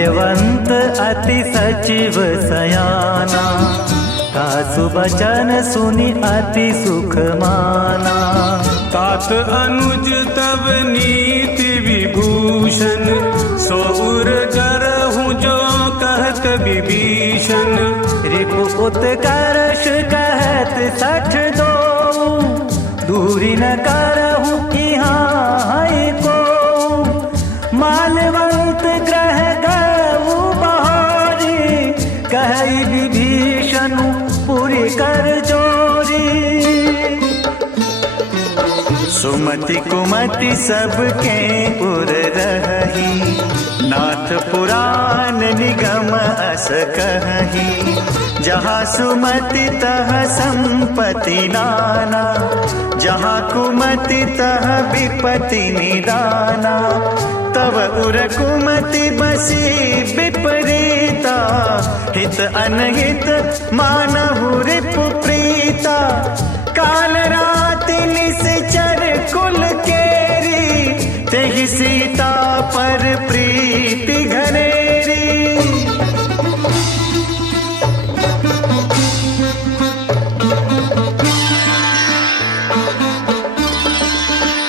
माल्यवंत अति सचिव सयाना, तासु बचन सुनि अति सुख माना। तात अनुज तब नीति विभूषण, सौर जरहु जो कहत विभीषण। रिपु उत्कर्ष कहत सठ दो, दूरी न करहु यहाँ को। माल्यवंत ग्रह गऊ बहोरी, कहि विभीषण पूरी कर जोरी। सुमति कुमति सबके उर रही, नाथ पुराण निगम अस कही। जहाँ सुमति तह संपत्ति नाना, जहाँ कुमति तह विपत्ति निदाना। तव उर कुमति बसी विपरीता, हित अनहित मानहु रिपु प्रीता। काल राति निश्चर कुल केरी, तेहि सीता पर प्रीति घनेरी।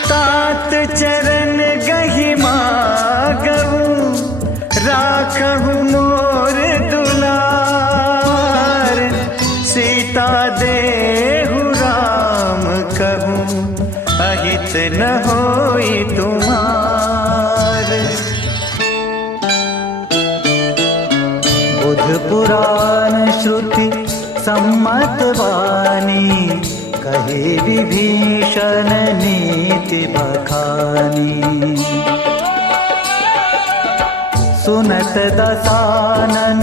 तात चरण गहि मागहु, राखहु मोर दुलार। सीता देहु राम कहूँ, अहित न होई तुम्हार। बुध पुराण श्रुति सम्मत वाणी, कहे विभीषण नीति बखानी। सुनत दसानन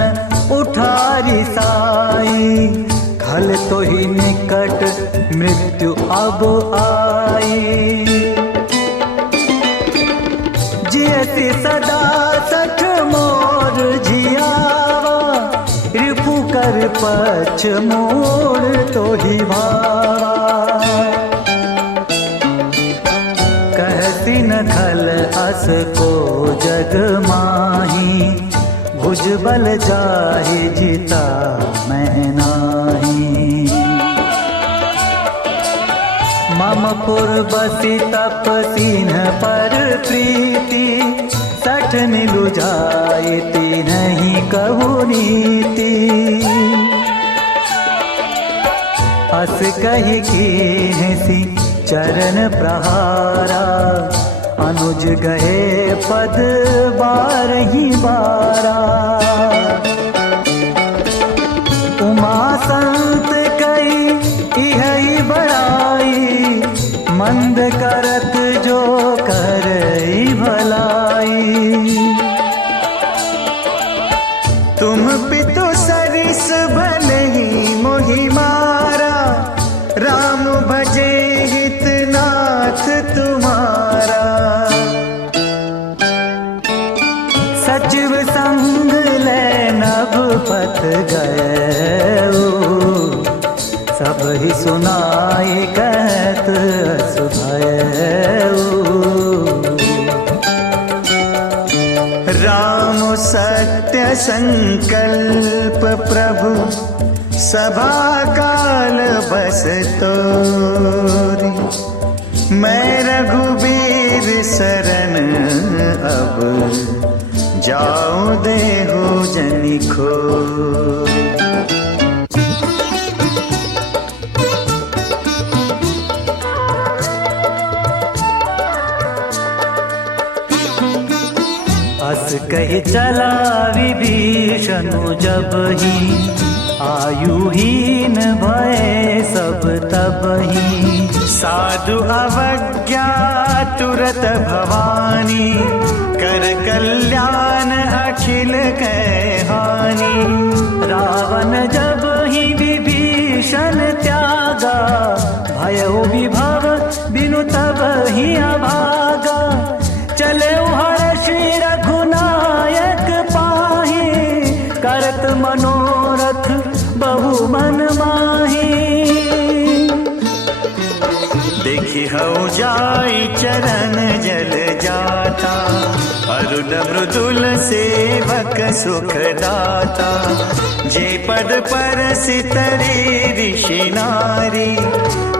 उठारी साई, खल तो ही निकट मृत्यु अब आई। जियति सदा सठ मोर जियावा, रिपु कर पछ मोड़ तो ही भावा। कहती न खल अस को जग माही, भुजबल जाहि जिता मैं नाही। मम पुर बसी तपसीन पर प्रीति, सठ मिलु जाए नहीं कहु नीति। अस कहि कीन्हि चरण प्रहारा, अनुज गए पद बारहि बारा। उमा संत कई इहै बड़ाई, मंद करत जो करई भलाई। तुम पितु सरिस भले ही मोहि मारा, राम भजे हित नाथ तुम्हारा। सचिव संग ले नभ पथ गए, सब ही सुनाई कहत सुभय। राम सत्य संकल्प प्रभु, सभा काल बस तोरी। मैं रघुबीर शरण अब, जाऊं देहु जनिखो। अस कहि चला विभीषण जब ही, आयुहीन भय सब तबहि। साधु अवज्ञा तुरत भवानी, कर कल्याण अखिल कै हानि। रावण जब ही विभीषण त्यागा, भयो विभव बिनु तब ही अभागा। चले हर्षि रघुनायक पाहि, करत मनोरथ बहु मन माही। देखी हऊ जाई चरण जल जाता, अरुण मृद मृदुल सेवक सुखदाता, जे पद परसि तरे ऋषि नारी,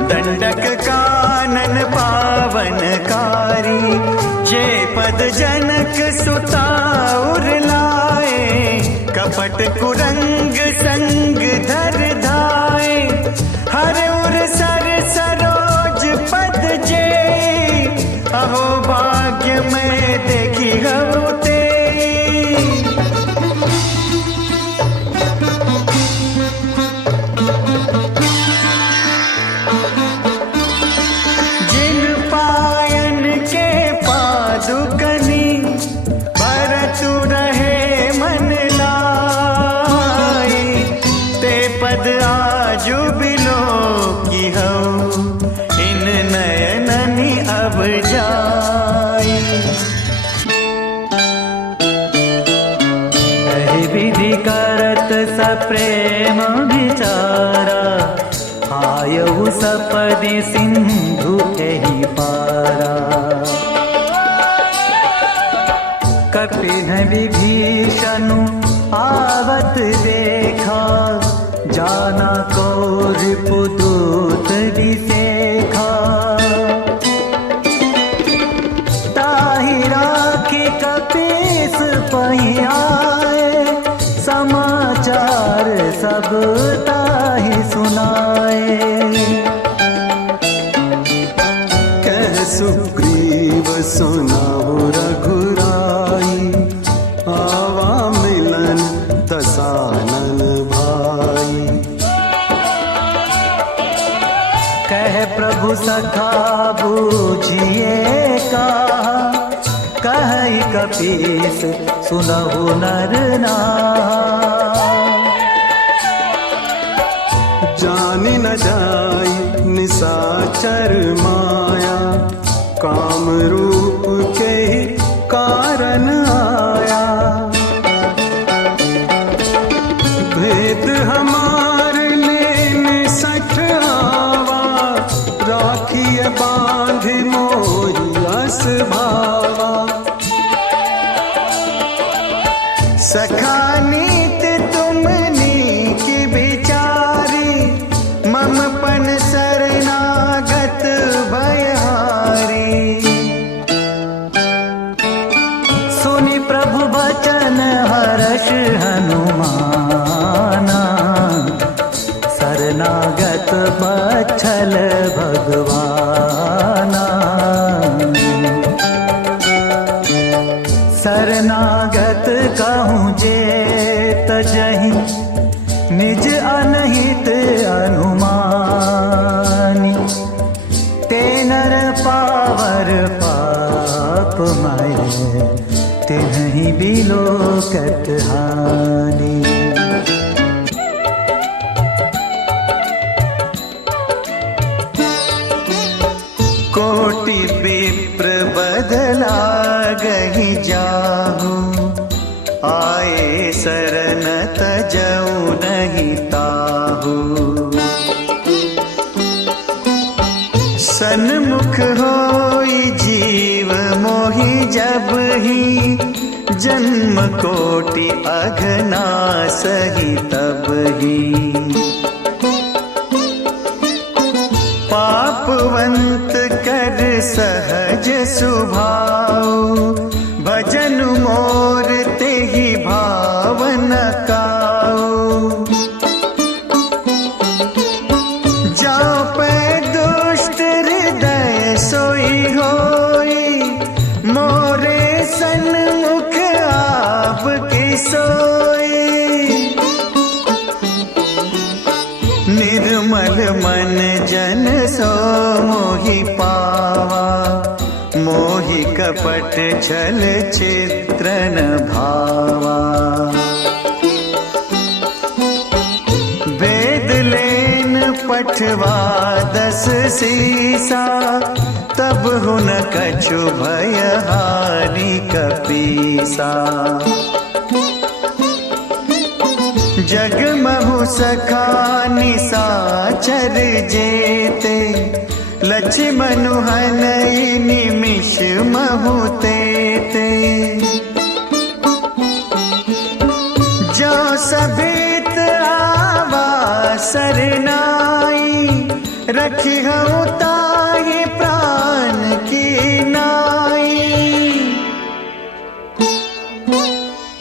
दंडक कानन पावनकारी, जे पद जनक सुता उरलाए, कपट कुरंग संग धर धाए, हर उर सर सरोज पद जे, अहो भाग्य में देखी गौते। जिन पायन के पादुकनी, भरतु रहे मन लाई, ते पद आजु बिलो की हो, इन नयननि अब जाई। एहि विधि करत सप्रेम विचारा, आयऊ सपदि सिंधु एहि पारा। कपिन विभीषण आवत देखा, जाना कौर पुदूत दिसेखा। ताहि राखी कपीस पहियाए, समाचार सब ताहि सुनाए। कह सुग्रीव सुनाहु रघुराई, आवा मिलन दसानन भाई। कह प्रभु सखा बूझिए कहा, कहि कपीस सुनहु नर नार। जानि न जाई निसाचर माया, काम रूप के ही कारण आया। भेद हमार लेने सठ आवा, राखिए बांध मोहि अस भावा। सखा नीत तुम नीक विचारी, मम पन शरणागत भयहारी। सुनि प्रभु बचन हर्ष हनुमाना, शरणागत बछल भगवाना। शरणागत कहूँ जे तजहि, निज अनहित अनुमानी। ते नर पावर पापमय, तिन्हि बिलोकत हानि। कोटि विप्र बदला गहि जाहू, आए शरण तजऊ नहीं ताहू। सन्मुख होई जीव मोहि जब ही, जन्म कोटि अघना सही तब ही। पापवंत कर सहज सुभाव, भजन मोर तेहि भावन काऊ। जाओ पै दुष्ट हृदय सोई होई, मोरे सन्मुख आप की सोई। निर्मल मन जन सो मोहि पावा, मोहि कपट छल चित्र न भावा। वेद लेन पठवा 10 सीसा, तब हुन कछु भय हानि कपीसा। जगमहु सखा निसाचर जेते, लक्ष्मण हनई निमिष महु तेते। सरनाई, रखिहु ताहि प्राण की नाई।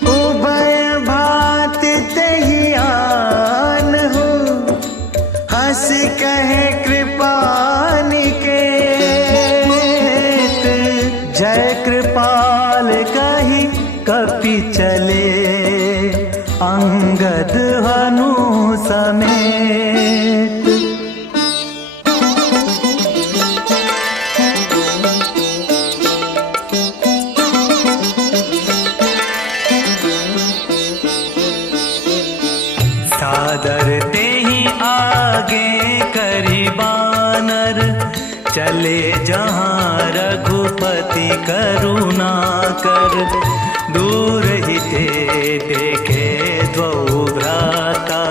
उभय भांति तेहि आन हो, हंस कहे कृपा निकेत। जय कृपाल कही कपि चले, अंगद हनु समेत। सादर तेहि आगे करी बानर, चले जहाँ रघुपति करुणा कर। दूर ही ते देखे द्वौ भ्राता,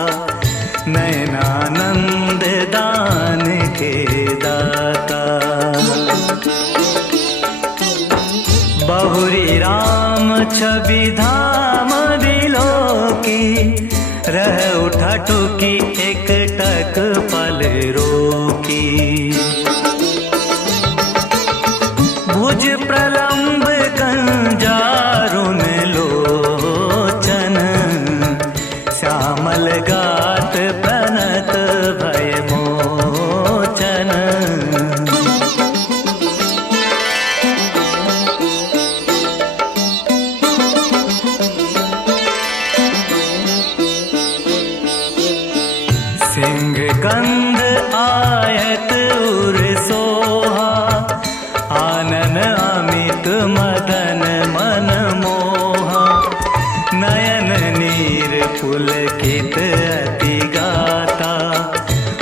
नयनानंद दान के दाता। बहुरी राम छवि धाम बिलोकी, रह उठा टुकी एक टक पल रोकी। भुज प्रलंब कंजारुन लोचन, श्यामल गात प्रणत भय मोचन। सिंह कंध आयत उर सोहा, आनन अमित मदन मन मोहा। नयन नीर पुलकित अति गाता,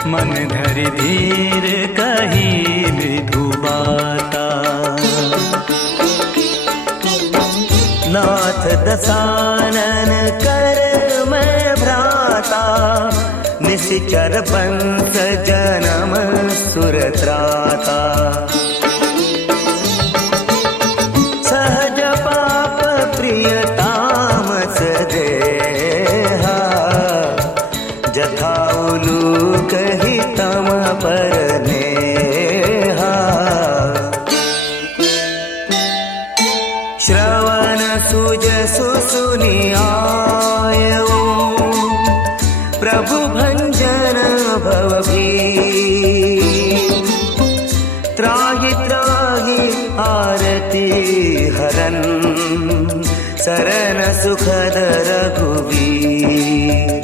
मन धरि धीर कही मृदु बाता। नाथ दसानन कर मैं भ्राता, निश्चर बंस जनम सुरत्राता। सहज पाप प्रियतामस देहा, जथा उलूक हितम पर नेहा। श्रवण सुजसु सुनिआयऊ, प्रभु भंजन भव भीर। त्राहि त्राहि आरती हरन, शरण सुखद रघुवीर।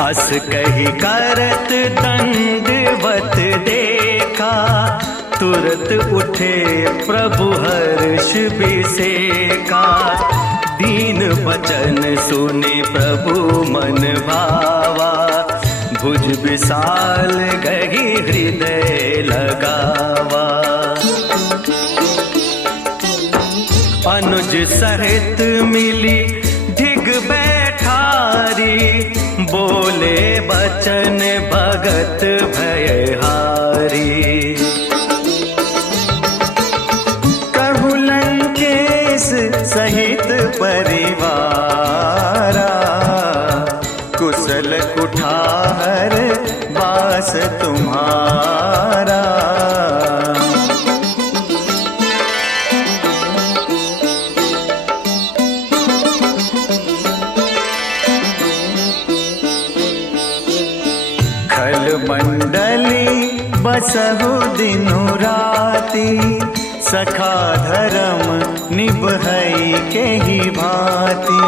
अस कही करत दंडवत देखा, तुरत उठे प्रभु हर्ष बिसेका। दीन वचन सुने प्रभु मन भावा, भुज विशाल गही हृदय लगावा। अनुज सहित मिली धिग बैठारी, बोले बचन भगत भयहारी। कहु लंकेश सहित परिवारा, कुशल कुठार वास तुम्हारा। मंडली बसहु दिनु राती, सखा धर्म निभई के ही भांति।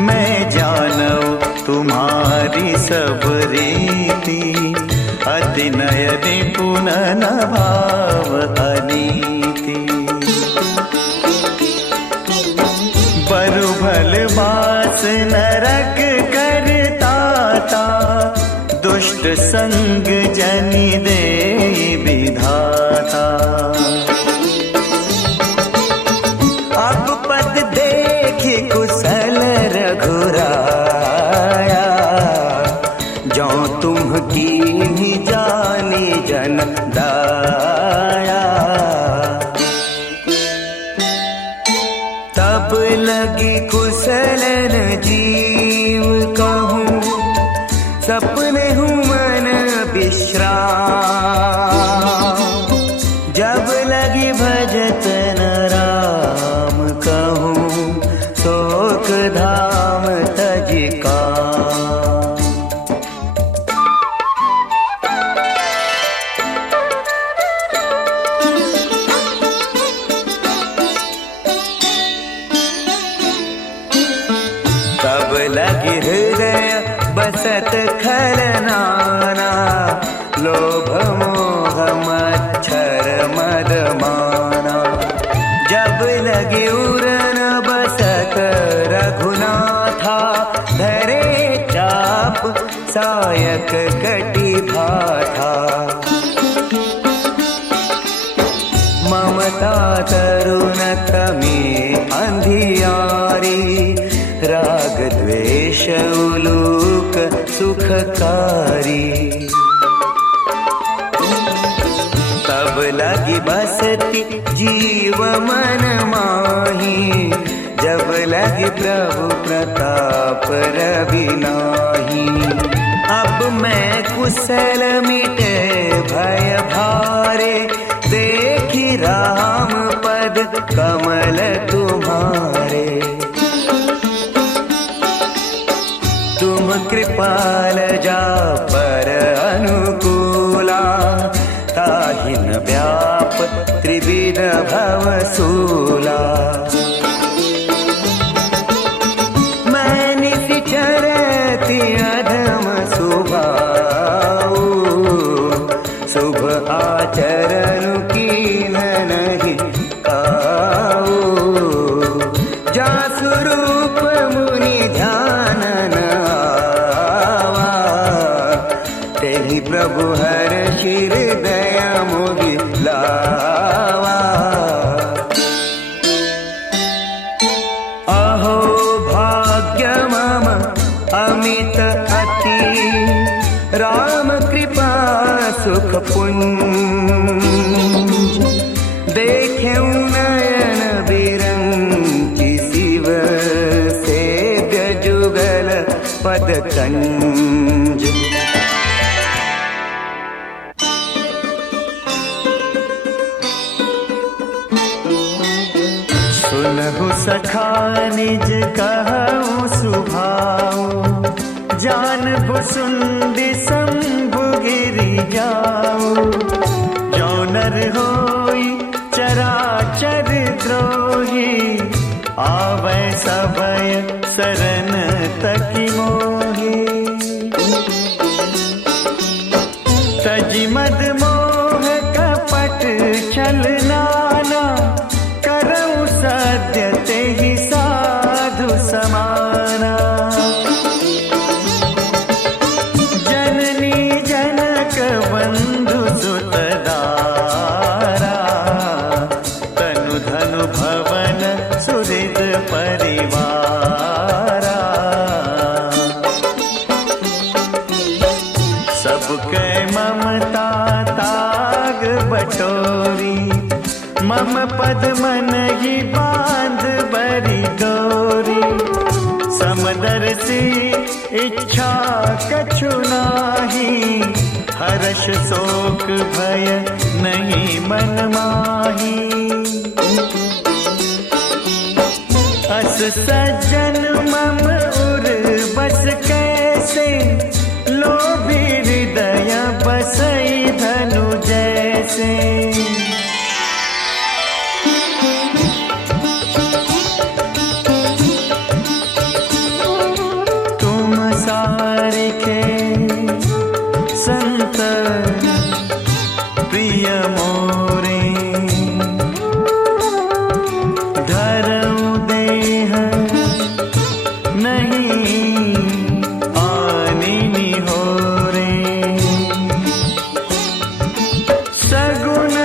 मैं जानव तुम्हारी सब रीति, अति नय निपुण न भाव अनीति। बरु भल बास नरक करताता, दुष्ट संग जनि दे विधाता। अब पद देखि कुशल रघुराया, जो तुम की जानी जन लाया। तब लगी कुशलन जीव कहूँ, सपने हूँ मन विश्राम। जब लगी भजत न राम कहूँ, शोक धाम तजिका। तब लगी हृदय बसत खलनाना, लोभ मोह मच्छर मद माना। जब लगी उरन बसत रघुनाथा, धरे चाप सायक कटि भाथा। ममता तरुणत में अंधियारी, राग द्वेष उलूक सुखकारी। तब लगी बसती जीव मन माही, जब लगी प्रभु प्रताप रवि नाही। अब मैं कुशल मिटे भय भारे, देखी राम पद कमल तुम्हारे। तुम कृपाल जा पर अनुकूला, ताहि न व्याप त्रिविध भव सूला। मैं निशिचरति अधम सुभाऊ, शुभ आचरण कीन नहीं काऊ। जा स्वरूप मुनि ध्यान न आवा, तेहि प्रभु हर शिर दया मोहि लावा। अहो भाग्य मम अमित अति, राम कृपा सुख पुंज। देखें नयन बिरंची, शिव सेव्य जुगल पद कंज। सुनहु सखा निज कहूँ सुभाऊ, जान भुसुंडी शंभु गिरि जाऊ। जो नर होई चराचर द्रोही, आवे सबय शरण तकी मोही। तजि मद मोह कपट छल नाना, करऊँ सद्य तेहि साधु समाना। जननी जनक बंधु सुतदारा, तनु धनु भवन सुहृद परिवारा। सबके ममता ताग बटोरी, मम पद मन ही बांध बरी डोरी। समदर्शी इच्छा कछु नाही, हर्ष शोक भय नहीं मन माही। अस सज्जन मम उर बस कैसे, लोभी हृदय बसई धनु जैसे। तुम सारिके संत प्रिय मोरे, धरऊँ देह नहीं आनिनि होरे। सगुन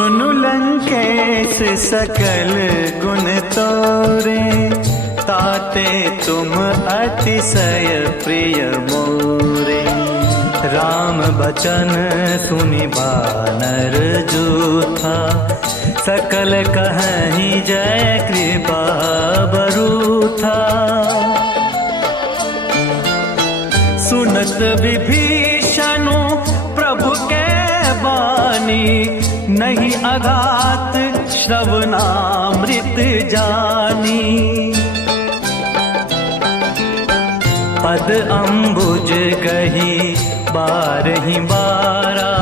सुनु लंकेश सकल गुण तोरे, ताते तुम अतिशय प्रिय मोरे। राम बचन सुनि बानर जूथा, सकल कहहि जय कृपा बरूथा। सुनत विभीषणु प्रभु के बानी, नहीं अघात श्रवणामृत जानी। पद अम्बुज कही बारहि बारा,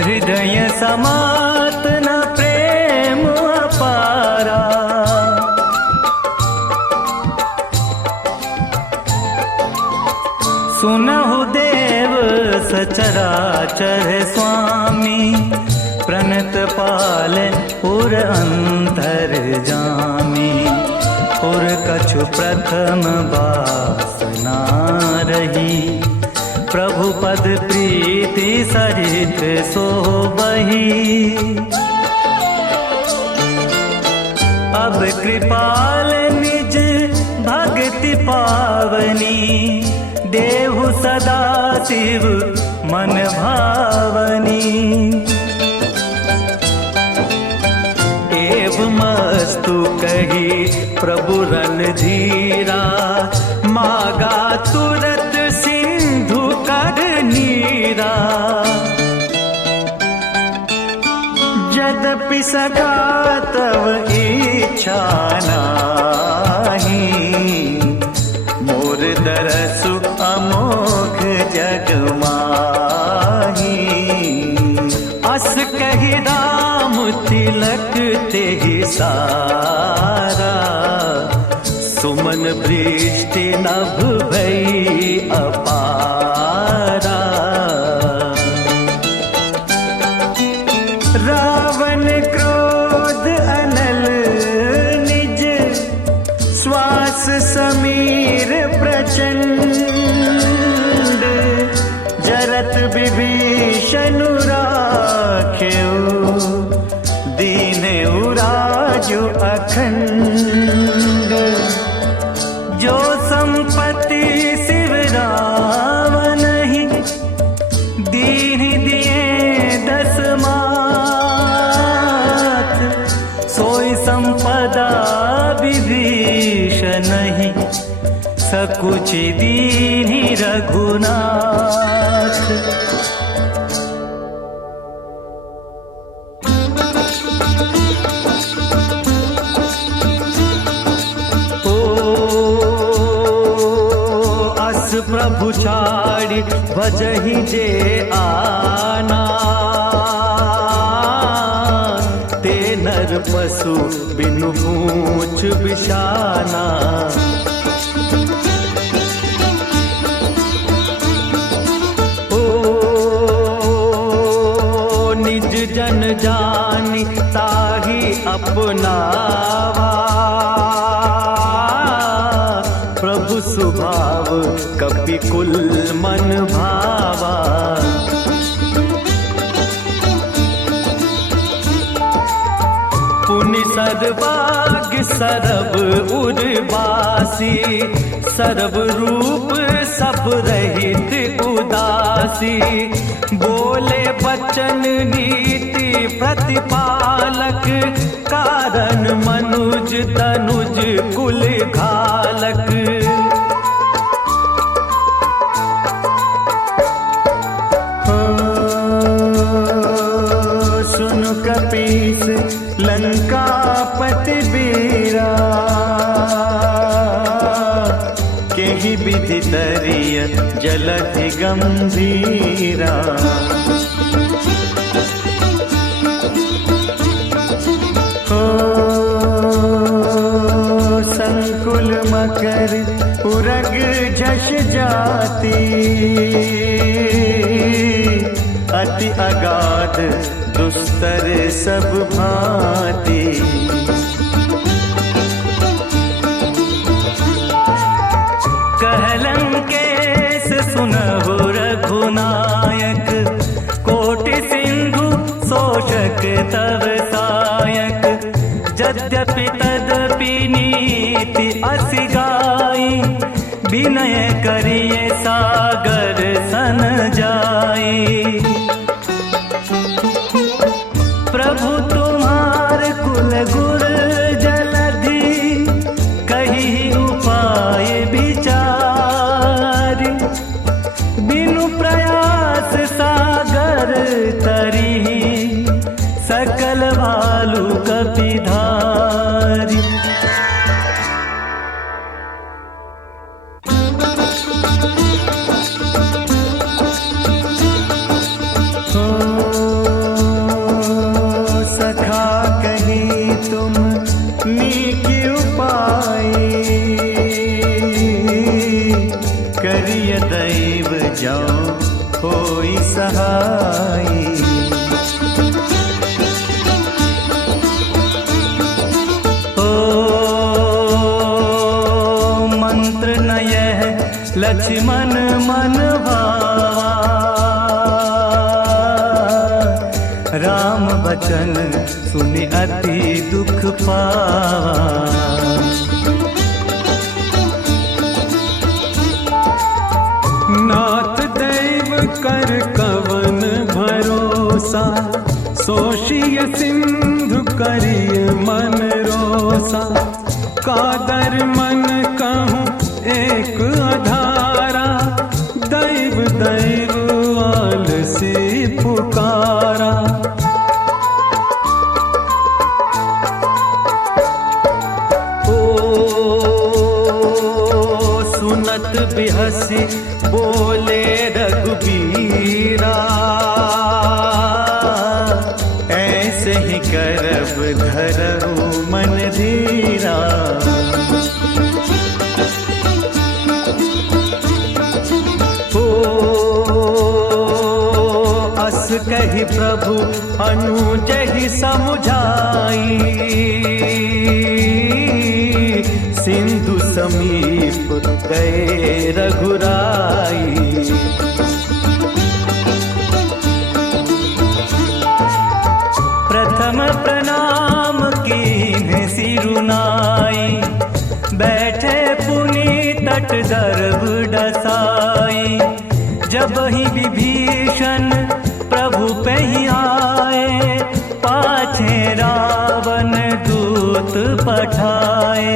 हृदय समात न प्रेम अपारा। सुनहु देव सचराचर स्वामी, प्रणत पाल उर अंतर जामी। उर कछु प्रथम वासना रही, प्रभु पद प्रीति सहित सोबही। अब कृपाल निज भक्ति पावनी, देहु सदा शिव मन भावनी। एवमस्तु कही प्रभु रणधीरा, मागा तुरत सिंधु कर नीरा। यद्यपि सका तव इच्छा नाही, मोर दरसु अमोघ जग माही। अस कही राम तिलक तेहि सारा, सुमन वृष्टि नभ भई अपारा। रावण क्रोध अनल निज, श्वास समीर प्रचंड। जरत विभीषणु राखेउ, दीने उराजु अखंड। जो संपत्ति शिव रावण ही, दीनि दिए दस मात। सोई संपदा विभीषण ही, सकुचि दीनि रघुनाथ। प्रभु छाड़ी भजहि जे आना, ते नर पशु बिनु पूछ बिछाना। ओ निज जन जानी ताहि अपनावा, प्रभु सुभाव कपि कुल मन भावा। पुनि सद्भाग्य सरब उर्वासी, सरब रूप सब रहित उदासी। बोले बचन नीति प्रतिपालक, कारण मनुज तनुज कुल घालक। सुनु कपीस लंकापति बीरा, केहि विधि तरिय जलधि गंभीरा। संकुल मकर उरग झष जाती, अति अगाध दुस्तर सब भांति। कहलंकेश सुनहु रघुनायक, कोटि सिंधु शोषक तव जाई। प्रभु तुम्हार कुल गुर जलधि, कही उपाय विचारी। बिनु प्रयास सागर तरी, सकल भालु कपिधारी। सखा कही तुम नीक उपाय, करिय दैव जाओ होई सहाय। ओ मंत्र नय लक्ष्मण मन भावा, राम बचन सुनि अति दुख पावा। नाथ दैव कर कवन भरोसा, सोषिय सिंधु करिय मन रोसा। कादर मन कहूँ एक अधारा, दैव दैव आलसी पुकारा। ओ सुनत बिहसी बोले रघुबीरा, ऐसे ही करब धरहु मन धीरा। ओ अस कही प्रभु अनुजहि समुझाई, सिंधु समीप गए रघुराई। प्रथम प्रणाम कीन्ह सिरुनाई, बैठे पुनि तट गर्भ डसाई। जब ही विभीषण प्रभु पे ही आए, पाछे रावण दूत पठाए।